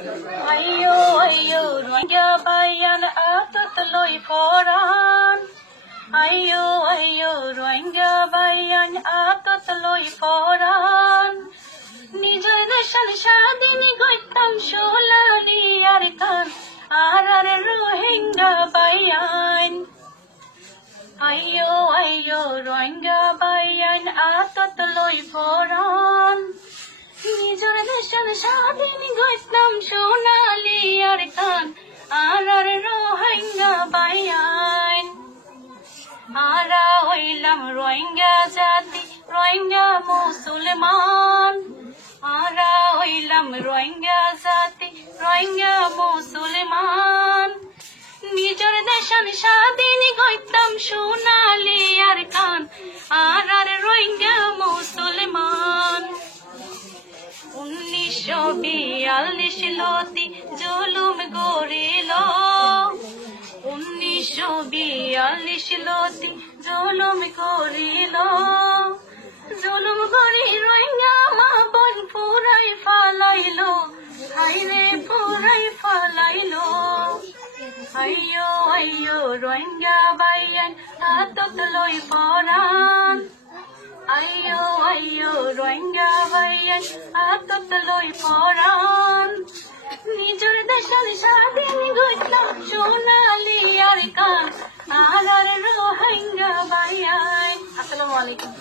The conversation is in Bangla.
Ayo ayo Rohingya bayan atot loi foran. Ayo ayo Rohingya bayan atot loi foran. Nijor desan স্বাধীন গইতাম সোলালি আর কান আর Rohingya bayan. Ayo ayo Rohingya bayan atot loi foran. Nijor desan স্বাধীন গইতাম সোনালি আর কান আর Rohingya bayan. Ara hইলাম Rohingya জাতি Rohingya মুসলমান. Ara hইলাম Rohingya জাতি Rohingya মুসলমান. নিজের দেশান স্বাধীন গইতাম সোনালি আর কান আর Rohingya মুসলমান. 1942 লতি জুলুম গড়িল. 1942 লতি জুলুম করিল. জুলুম করি Rohingya মা বোন পুরাই ফালাইলো. হায়রে পুরাই ফালাইলো. আইয়ো আইয়ো Rohingya bayan atot loi foran. Ayo ayo Rohingya bayan atot loi foran. নিজের দেশের স্বাধীন গইতাম সোনালি আর কান আর Rohingya bayan. আসসালামু আলাইকুম.